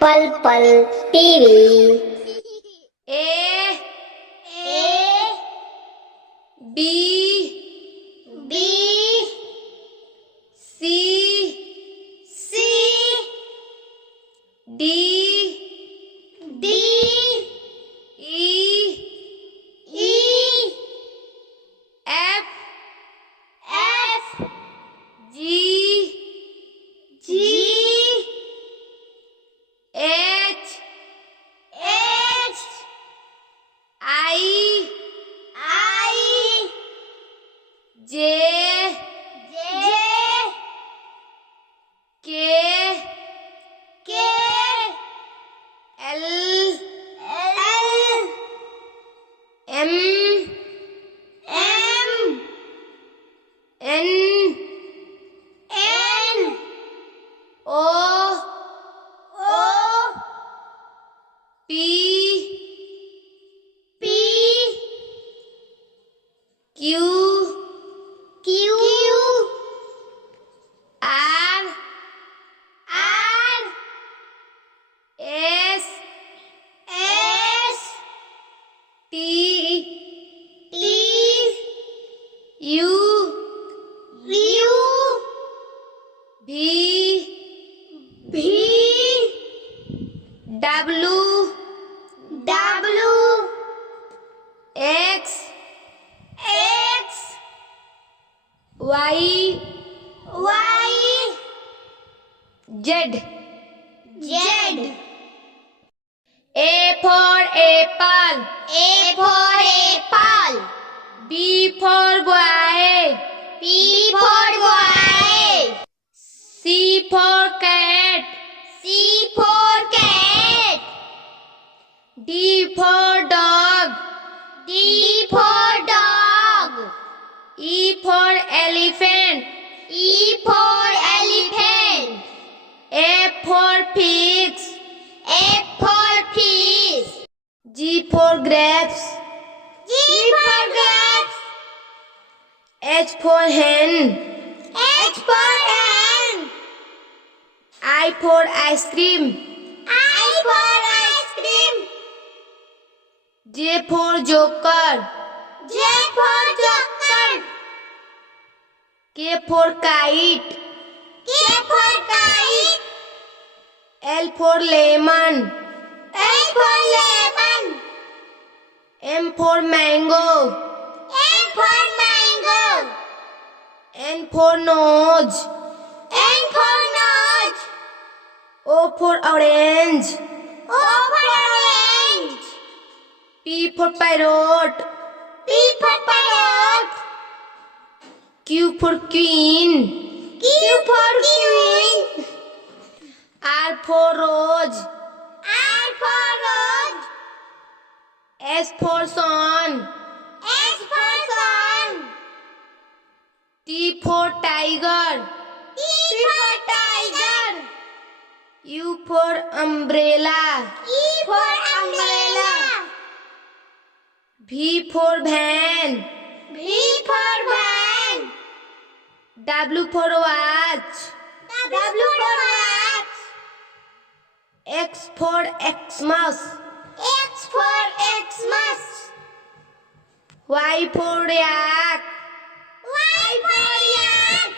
पल पल TV. A A B B C C D D E E F F G G H H I I J J K K L L M M N N O O P P Q Q R R S S T T U U V V W W X X Y Y Z. Z. A for apple. A for apple. B for boy. B for boy. C for cat. C for cat. D for dog. D for dog. E for elephant. E for elephant. F for pigs. F for fish. G for grapes. G for grapes. H for hen. H for hen. I for ice cream. I for ice cream. J for joker. J for joker. K for kite. K for kite. L for lemon. L for lemon. M for mango. M for mango. N for nose. N for nose. O for orange. O for orange. P for parrot. P for parrot. Q for queen. Q for queen. R for rose. R for rose. S for sun. S for sun. T for tiger. T for tiger. U for umbrella. E for umbrella. V for van. V for van. W for watch. W for watch. X for Xmas. X for Xmas. Y for yak. Y for yak.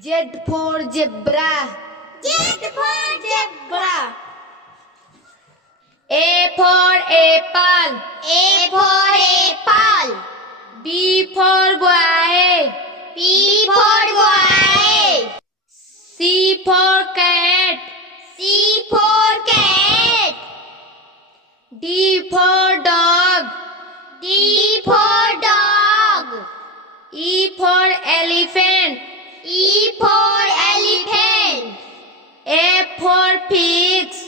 Z for zebra. Z for zebra. A for apple. A for apple. B for boy. B for boy. C for cat. C for cat. D for dog. D for dog. E for elephant. E for elephant. F for pigs.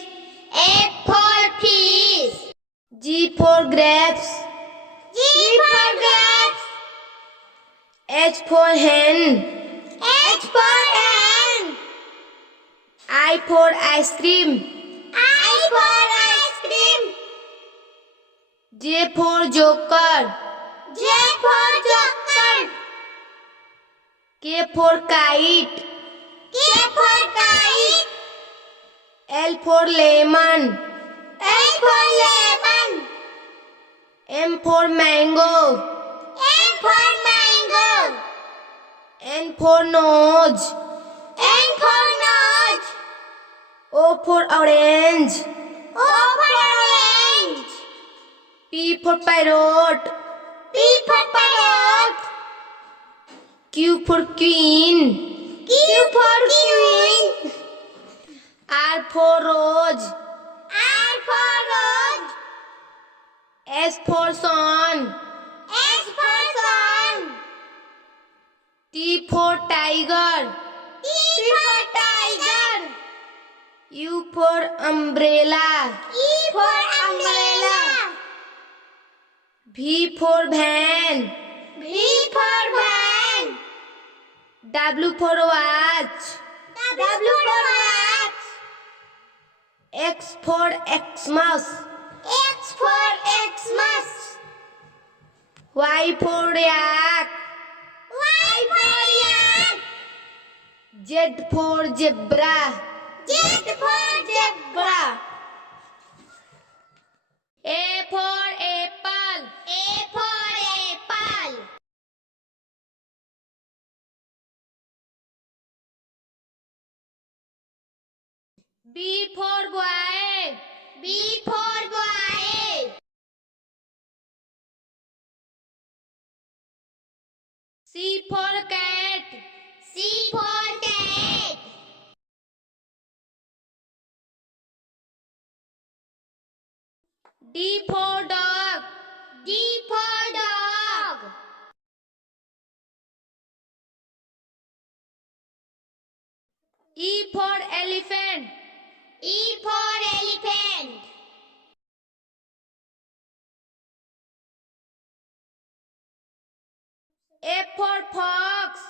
F for fish. G for grapes. G for grapes. H for hen. H for hen. I for ice cream. I for ice cream. J for joker. J for joker. K for kite. K for kite. L for lemon. L for lemon. M for mango. M for mango. N for nose. N for nose. O for orange. O for orange. P for parrot. P for parrot. Q for queen. Q for queen. R for rose. R for rose. S for sun. S for sun. T for tiger. T for tiger. U for umbrella. E for umbrella. V for van. V for van. W for watch. W for watch. X for Xmas. X for Xmas. Y for yak. Y for yak. Z for zebra. Z for zebra. A for apple. A for apple. B for boy. B for boy. C for cat. C for cat. D for dog. D for dog. E for elephant. E for elephant. F for fox.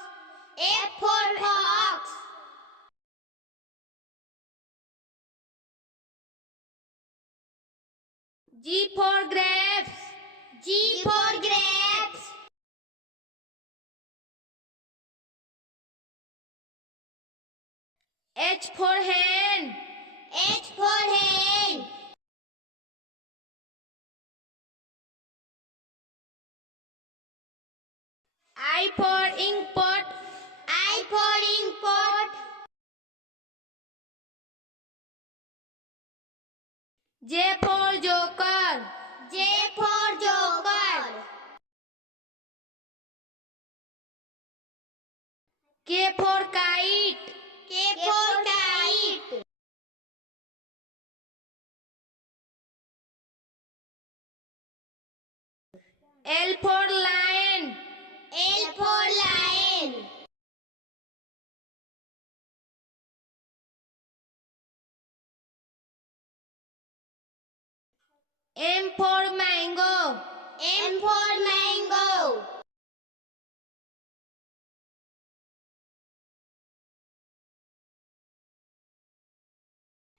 F for fox. G for grapes. G for grapes. H for hen. H for hen. I for ink pot. I for ink pot. J for joker. J for joker. K for kite. K for kite. L for lion. L for lion. M for mango. M for mango.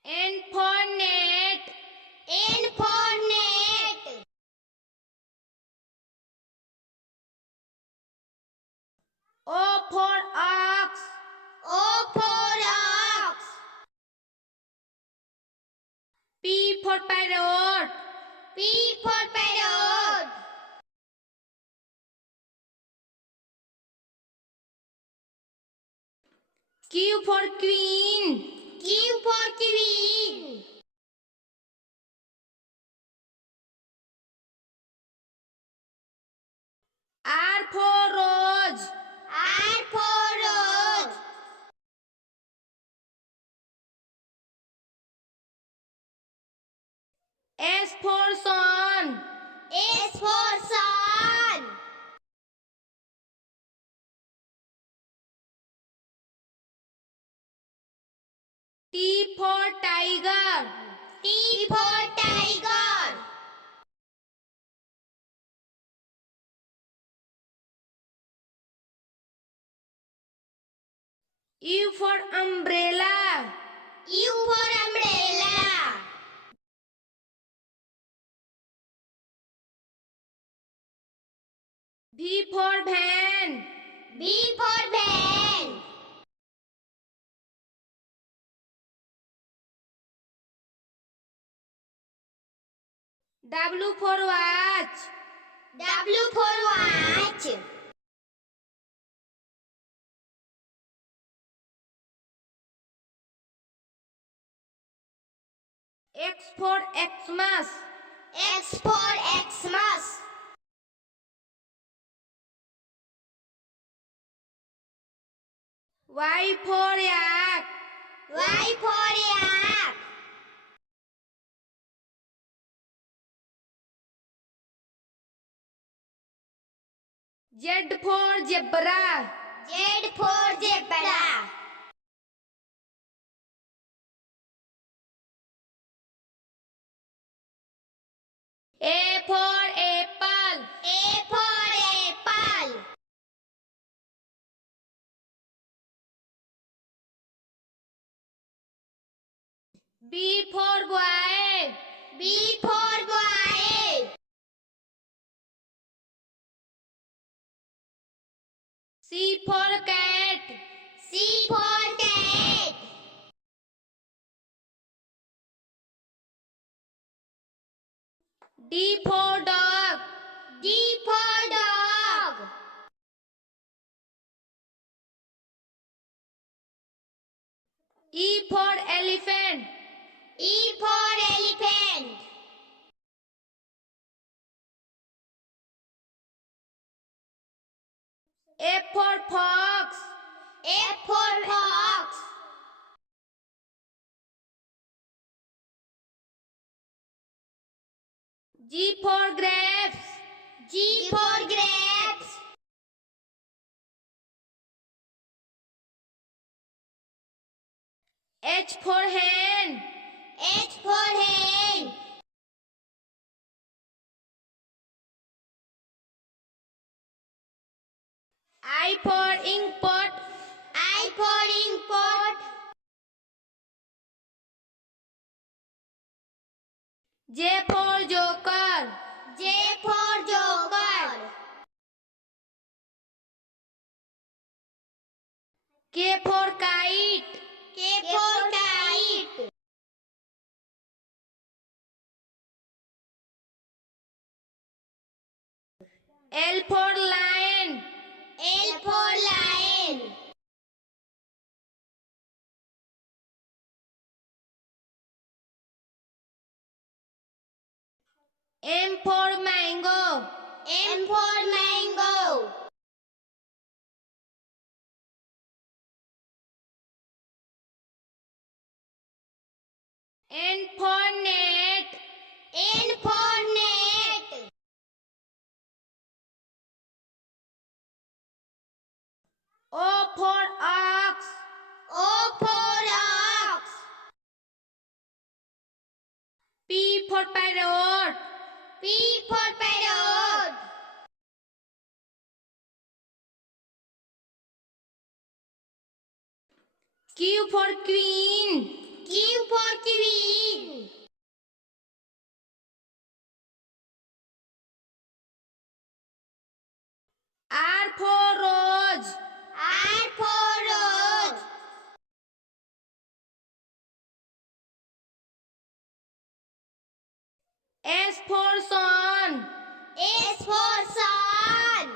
N for net. N for net. O for ox. O for ox. P for parrot. P for parrot. Q for queen. Q for queen. R for rose. R for rose. S for sun. S for sun. T for tiger. T for tiger. U for umbrella. U for umbrella. V for van. V for van. W for watch. W for watch. X for Xmas. X for Xmas. Y for yak. Y for yak. Z for zebra. Z for zebra. A for apple. A for apple. B for boy. B for boy. C for cat. C for cat. D for dog. D for dog. E for elephant. E for elephant. F for fox. F for fox. G for grapes. G for grapes. H for hen. H for hen. I for ink pot. I for ink pot. J for joker. J for joker. K for kite. K for kite. L for lion. L for lion. M for mango. M for mango. N for net. N for net. O for ox. O for ox. P for parrot. P for parrot. Q for queen. Q for queen. R for rose. R for rose. S for sun. S for sun.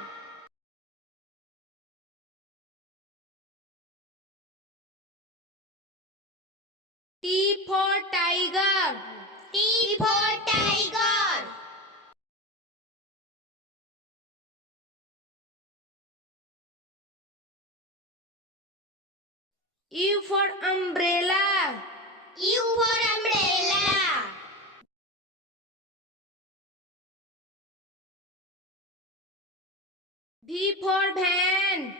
T for tiger. T for tiger. U for umbrella. U for umbrella. V for van.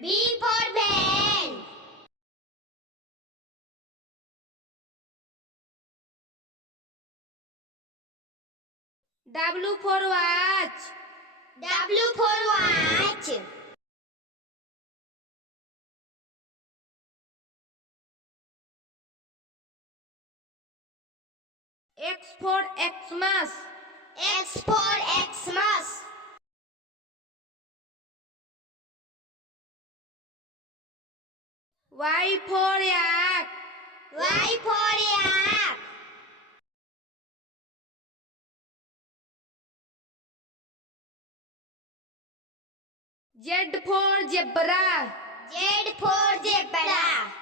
V for van. W for watch. W for watch. X for Xmas. X for Xmas. Y for yak. Y for yak. Z for zebra. Z for zebra.